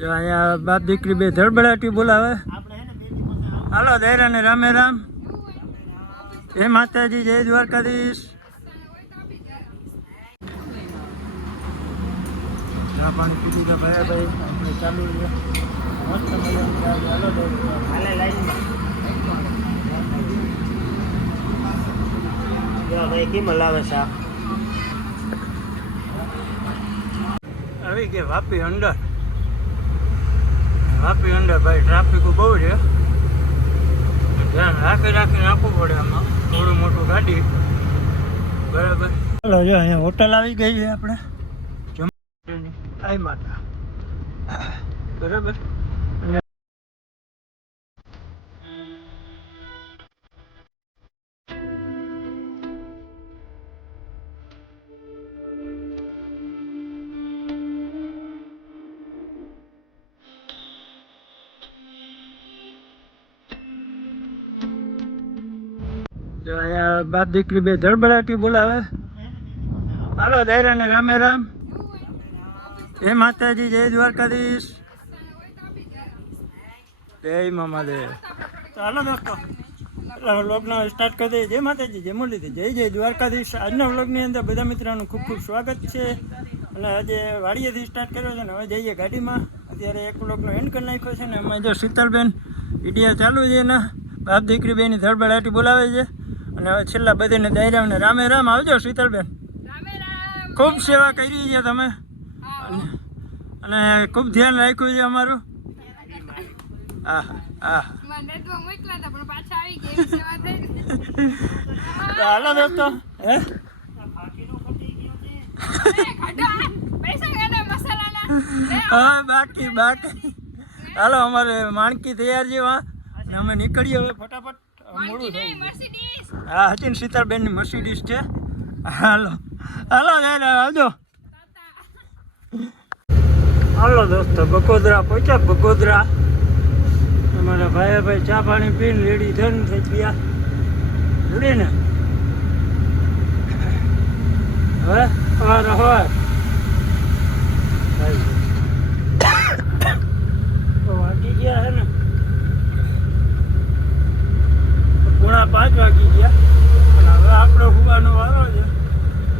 જો અહીંયા બાપ દીકરી બે ધડબડાટી બોલાવે. હાલો દૈરા ને રામે રામ. જય માતાજી, જય દ્વારકાધીશ. ચા પાણી પી દીધા ભાઈ ભાઈ. આપણે ચાલુ છે મસ્ત મજાની. હાલો હાલે લાઈનમાં. ભાઈ કેમ લાવે છે આવી ગયા વાપી અંદર. વાપી અંદર ભાઈ ટ્રાફિક બહુ છે. ધ્યાન રાખી રાખીને આપવું પડે આમાં. થોડું મોટું ગાડી બરાબર. ચાલો જો અહીંયા હોટલ આવી ગઈ છે આપણે આઈ માતા બરાબર. અહીંયા બાપ દીકરી બે ધડબડાટી બોલાવે. હાલો દૈરા ને રામે રામ. જય માતાજી, જય દ્વારકાધીશ. જય મામાદેવ. તો હાલો દોસ્તો વ્લોગનો સ્ટાર્ટ કરી દઈએ. જય માતાજી, જય મુરલીધર, જય જય દ્વારકાધીશ. આજના વ્લોગની અંદર બધા મિત્રોનું ખૂબ ખૂબ સ્વાગત છે. અને આજે વાડીએથી સ્ટાર્ટ કર્યો છે ને હવે જઈએ ગાડીમાં. અત્યારે એક વ્લોગનો એન્ડ કરી નાખ્યો છે ને એમાં જો શીતલબેન વિડીયો ચાલુ છે ને બાપ દીકરી બેની ધડબડાટી બોલાવે છે. અને હવે છેલ્લા બધાને દાયરાને રામે રામ. આવજો શીતલબેન, ખૂબ સેવા કરી છે તમે અને ખૂબ ધ્યાન રાખ્યું છે અમારું. હાલો દોસ્તો હા બાકી હાલો અમારે માણકી તૈયાર છે અને અમે નીકળીએ હવે ફટાફટ. મોડું થઈ હા હચીન શીતલબેન ની મર્સિડીઝ છે. હાલો હાલો આવજો. હાલો દોસ્તો બગોદરા પહોંચ્યા. બગોદરા અમારા ભાઈ ચા પાણી પીને રેડી થઈને થઈ ગયા જોડી ને. હવે સવારે વાગી ગયા છે ને 4:30 વાગી ગયા. અને હવે આપણો હુવાનો વારો છે.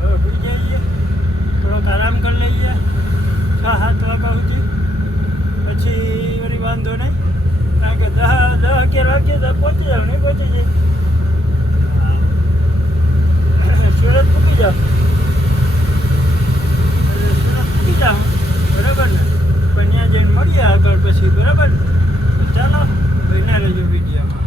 હવે સુઈ જઈએ, થોડોક આરામ કરી લઈએ 6-7 વાગ્યા સુધી. પછી વળી વાંધો નહીં, કારણ કે 10-11 વાગ્યે તો પહોંચી જાવ. નહીં પહોંચી જાય સુરત મૂકી જાવ. સુરત મૂકી જાવ બરાબર ને. પણ ત્યાં જઈને મળીએ આગળ પછી બરાબર. ચાલો બન્યા રહેજો વિડીયોમાં.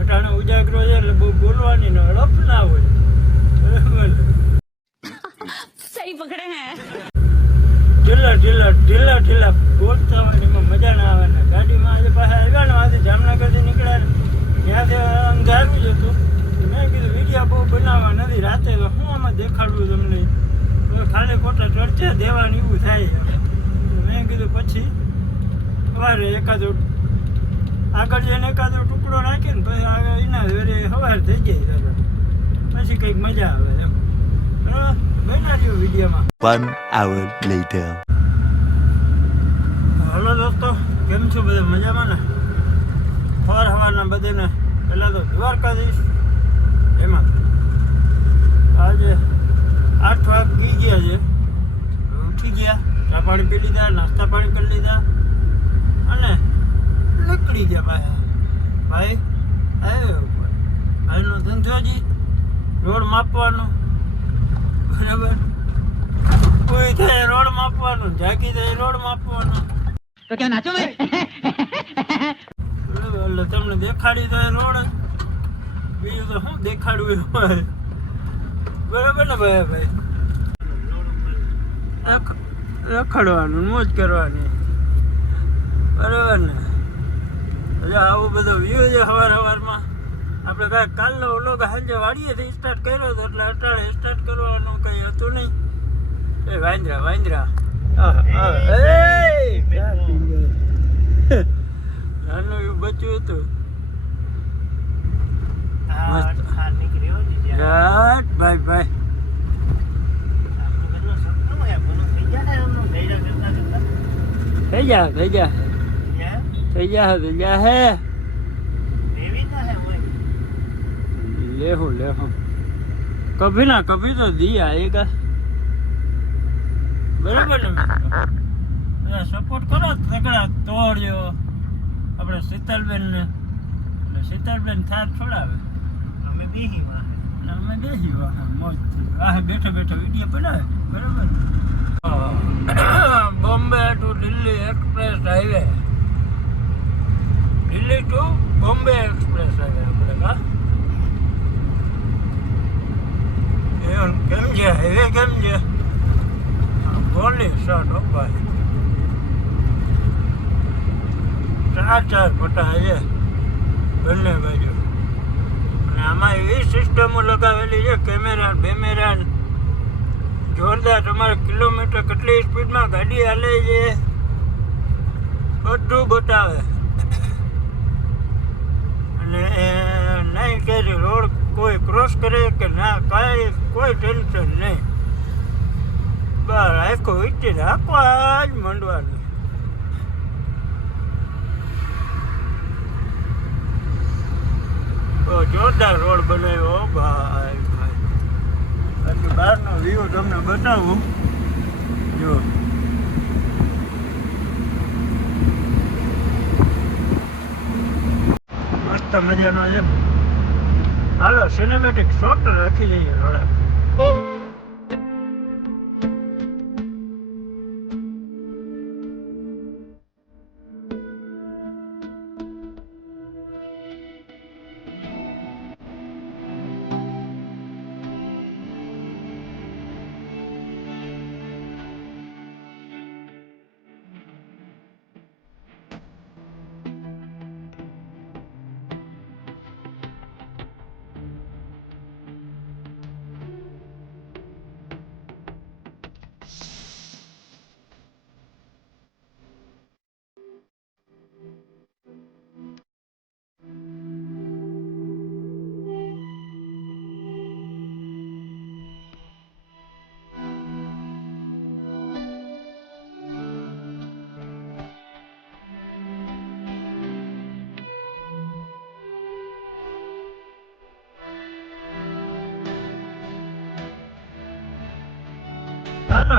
અટાણે ઉજાગરો છે એટલે બહુ બોલવાની ને હડપ ના હોય બરાબર. સહી પકડે હે. ઢીલા બોલતા હોય એમાં મજા ના આવે ને. ગાડીમાં આજે પાછા આવ્યા ને આજે જામનગરથી નીકળ્યા ત્યાંથી અંધારું જ હતું. મેં કીધું વિડીયો બહુ બનાવવા નથી રાતે તો હું આમાં દેખાડવું તમને. ખાલી ખોટા ચર્ચા દેવાની એવું થાય. મેં કીધું પછી સવારે એકાદો આગળ જઈને એકાદો ટુકડો નાખીને પછી એના વેરે સવાર થઈ જાય પછી કંઈક મજા આવે એમ. બરાબર બન્યા રહ્યો વિડીયોમાં. 1 hour later. હલો દોસ્તો કેમ છો બધા મજામાં ને? સવારના બધાને પહેલાં તો દ્વારકાધીશ. એમાં આજે 8 વાગી ગયા છે. ઉઠી ગયા, ચા પાણી પી લીધા, નાસ્તા પાણી કરી લીધા અને નીકળી ગયા પાછા. ભાઈ આવ્યો ભાઈનો ધંધો જ રોડ માપવાનો બરાબર. કોઈ થાય રોડ માપવાનું, જાગી થાય રોડ માપવાનો. તો ક્યાં નાચો મેં બરાબર. એટલે તમને દેખાડી થાય રોડ જ. બીજું તો શું દેખાડવું હોય બરાબર ને ભાઈ. રખડવાનું, મોજ કરવાની બરાબર ને. આવો બધો વ્યૂ છે સવારમાં. આપણે કાંઈ કાલનો વ્લોગ સાંજે વાડીએથી સ્ટાર્ટ કર્યો હતો એટલે અટાણે સ્ટાર્ટ કરવાનું કંઈ હતું નહીં. એ વાંદરા નાનું એવું બચ્યું હતું. ભાઈ થઈ જા થઈ જા Yeah. થઈ જા હે Maybe not have one. लेहो कभी ना कभी तो दी आएगा बराबर ने सपोर्ट કરો તગડા તોડ્યો આપણે શીતલબેન ને એટલે શીતલબેન થાર છોડાવે અમે બેહી માં. અમે બેસી મોજ થી બેઠો વિડીયો બનાવે બરાબર Bombay to Delhi express highway Delhi to Bombay express highway આપણે કા કેમ છે હાઈવે કેમ છે ગોલી શોટ હો ભાઈ 4 ફટા છે બંને બાજુ અને આમાં એવી સિસ્ટમો લગાવેલી છે કેમેરા જોરદાર તમારે કિલોમીટર કેટલી સ્પીડમાં ગાડી હાલે છે બધું બતાવે અને નહીં કે રોડ કોઈ ક્રોસ કરે કે ના કાંઈ કોઈ ટેન્શન નહીં બસ આખો વીટી રાખવા જ માંડવાનું જોરદાર રોડ બનાવ્યો ભાઈ બાકી બહારનો વ્યૂ તમને બતાવું જો મસ્ત મજાનો છે હાલો સિનેમેટિક શોટ રાખી લઈએ રોડા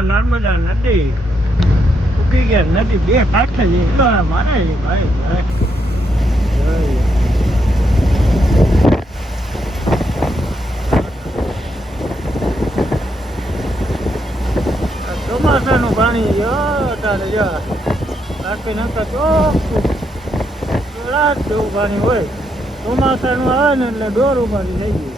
નર્મદા નદી ઉગી ગયા નદી બે કાંઠે છે મારા છે ભાઈ ચોમાસાનું પાણી તારે કાંઠે નાખતા ચોખ્ખું રાત જેવું પાણી હોય ચોમાસાનું આવે ને એટલે ડોરું પાણી થઈ ગયું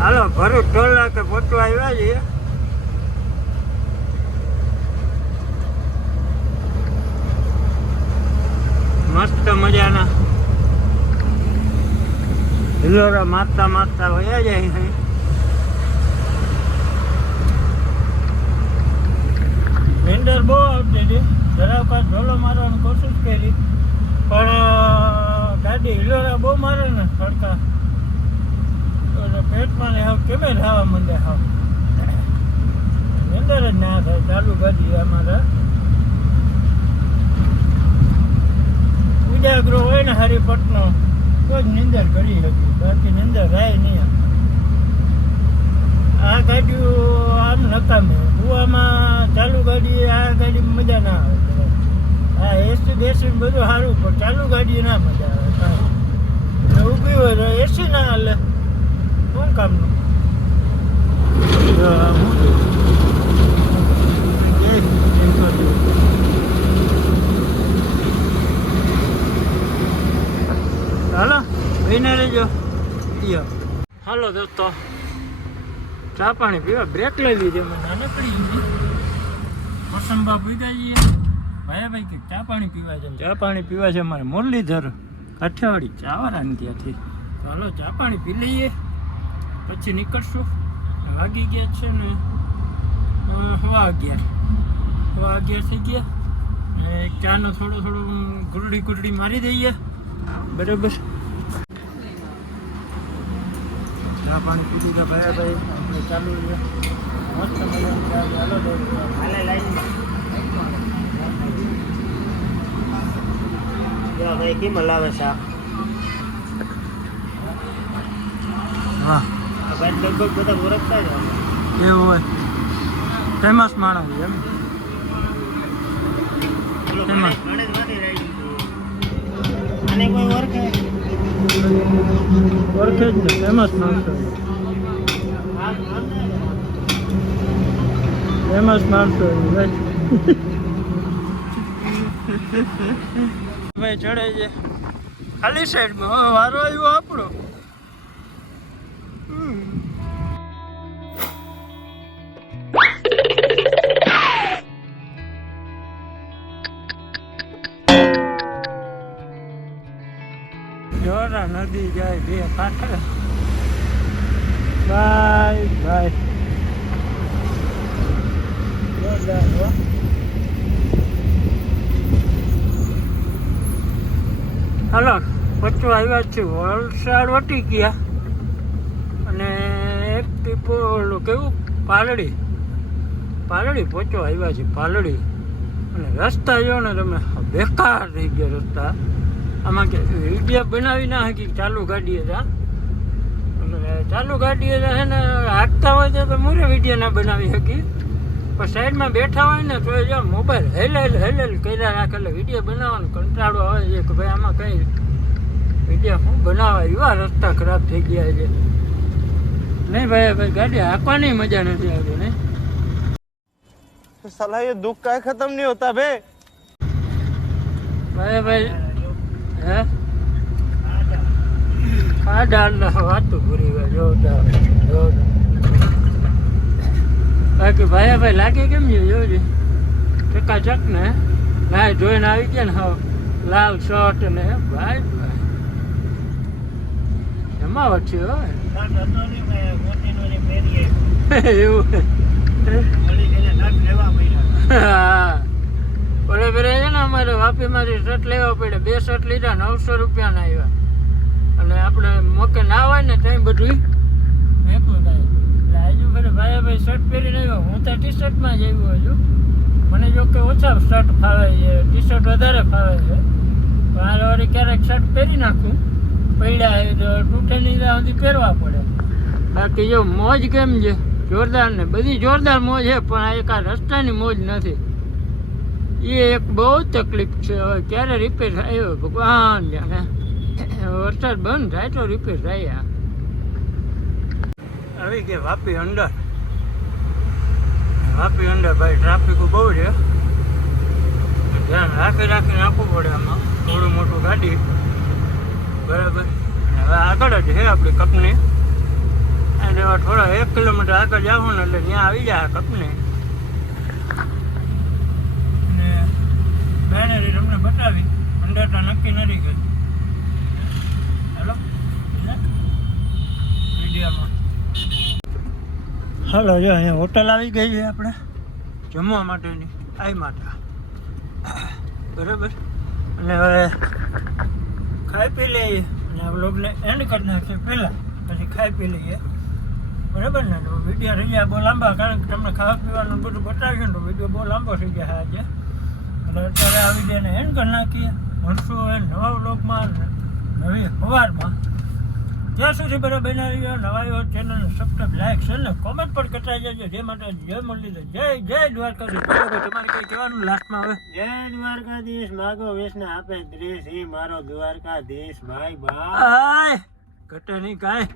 હાલો ભરૂચ ટોલ નાકે પહોંચવા આવ્યા છીએ મસ્ત મજાના હિલોરા મારતા વયા જાય નીંદર બહુ આવતી હતી જરા પાસ ઢોલો મારવાની કોશિશ કરી પણ ગાડી હિલોરા બહુ મારે ને સડકા પેટમાં ને કેમે થવા માંડે હાવ નીંદર જ ના થાય ચાલુ ગાડી અમારા ઉજાગરો હોય ને હરિપટનો તો જ નીંદર કરી હતી બાકી નીંદર થાય નહીં આ ગાડીઓ આમ નકામી કુવામાં ચાલુ ગાડી આ ગાડી મજા ના આવે આ એસી બેસી બધું સારું પણ ચાલુ ગાડી ના મજા આવે કાંઈ ઊભી હોય તો એસી ના હાલે શું કામનું હાલો ભાઈને રહેજો હાલો દોસ્તો ચા પાણી પીવા બ્રેક લઈ લીધી અમે નાને પડી ગઈ મોસંબા પીતા જઈએ ભાઈ કે ચા પાણી પીવા છે ચા પાણી પીવા છે અમારે મુરલીધર કાઠિયાવાડી ચાવાળાની ત્યાંથી હાલો ચા પાણી પી લઈએ પછી નીકળશું વાગી ગયા છે ને 11:11 થઈ ગયા ચાનો થોડો ગુરડી મારી દઈએ બરાબર. ચા પાણી પીધી તો ભાઈ આપણે ચાલુ છે મસ્ત મજાની ચા ચાલો હાલે લાઈનમાં જો ભાઈ કેમ લાવે છે વાહ ભાઈ લગભગ બધા ઓળખતા જ હોય એવું હોય ફેમસ માણસ એમ પેલો એમાં. ગણેશમાંથી રાઈડ આને કોઈ ઓળખે ઓળખે જ ને ફેમસ માણસો ફેમસ માણસો ભાઈ ચડે છે ખાલી સાઈડમાં હવે વારો આવ્યો આપણો. જોરા નદી જાય બે કાંઠે બાય જોરદાર હો. હાલો પચવા આવ્યા છે વલસાડ વટી ગયા અને એક ટીપો ઓલું કેવું પાલડી પહોંચવા આવ્યા છે પાલડી. અને રસ્તા જો ને તમે બેકાર થઈ ગયા રસ્તા. આમાં કે વિડીયો બનાવી ના શકી ચાલુ ગાડીએ જા અને ચાલુ ગાડીએ જા હે ને હાંકતા હોય તો મૂરે વિડીયો ના બનાવી શકી પણ સાઈડમાં બેઠા હોય ને તો જો મોબાઈલ હેલેલ કર્યા રાખે એટલે વિડીયો બનાવવાનો કંટાળો આવે છે કે ભાઈ આમાં કંઈ વિડીયો શું બનાવવા એવા રસ્તા ખરાબ થઈ ગયા છે. નહીં ભાઈ ગાડી હાંકવાની મજા નથી આવતી નહીં. साला ये दुख का खत्म नहीं होता बे ભાઈ હે ખાડા વાતો પૂરી હોય જોરદાર બાકી ભાઈ લાગે કેમ છે જોજે ચકાચક ને નાય જોઈને આવી ગયા ને હા લાલ શર્ટ ને ભાઈ જમાવટ છે હો એવું હા ઓલે ફેરે છે ને અમારે વાપીમાંથી શર્ટ લેવા પડે 2 શર્ટ લીધા 900 રૂપિયાના આવ્યા અને આપણે મોકે ના હોય ને ત્યાં બધું ભેગું થાય એટલે આજુ ફેરે ભાઈ શર્ટ પહેરીને આવ્યો હું તો ટી શર્ટમાં જ આવ્યો છું. મને જો કે ઓછા શર્ટ ફાવે છે ટી શર્ટ વધારે ફાવે છે પણ આ વળી ક્યારેક શર્ટ પહેરી નાખું પડ્યા હોય તો તૂટે નહીં ત્યાં સુધી પહેરવા પડે. બાકી જો મોજ કેમ છે જોરદાર ને બધી જોરદાર મોજ છે પણ આ એક આ રસ્તાની મોજ નથી. એ એક બહુ તકલીફ છે હવે ક્યારે રિપેર થાય ભગવાન જાણે. વરસાદ બંધ થાય તો રિપેર થાય. આવી ગયા વાપી અંદર ભાઈ ટ્રાફિક બહુ છે ધ્યાન રાખીને આપવું પડે આમાં થોડું મોટું ગાડી બરાબર. હવે આગળ જ છે આપણી કંપની અને થોડા 1 કિલોમીટર આગળ જાવું ને એટલે ત્યાં આવી જાય કંપની. ને બેનરી તમને બતાવી અંદર તો નક્કી નથી કર્યું. હેલો વિડીયોમાં હાલો જો અહીંયા હોટલ આવી ગઈ છે આપણે જમવા માટેની આઈ માટે બરાબર. અને હવે ખાઈ પી લઈએ અને બ્લોગને એન્ડ કરી નાખીએ પહેલાં પછી ખાઈ પી લઈએ બરાબર ને. તો વિડીયો થઈ જાય બહુ લાંબા કારણ કે તમને ખાવા પીવાનું બધું બતાવ્યું ને તો વિડીયો બહુ લાંબો થઈ ગયા આજે એટલે અત્યારે આ વિડીયોને એન્ડ કરી નાખીએ. મળશું નવા બ્લોગમાં નવી સવારમાં. ત્યાં સુધી બધા બનાવી નવા એવો ચેનલને સબસ્ક્રાઈબ લાઈક છે ને કોમેન્ટ પણ કરતા જજો. જે માટે જય મુરલીધર જય દ્વારકાધીશ. તમારે કંઈ કહેવાનું લાસ્ટમાં હવે? જય દ્વારકાધીશ માગો વેશને આપે દ્રેશ એ મારો દ્વારકાધીશ ભાઈ આય ઘટે નહીં કાંઈ.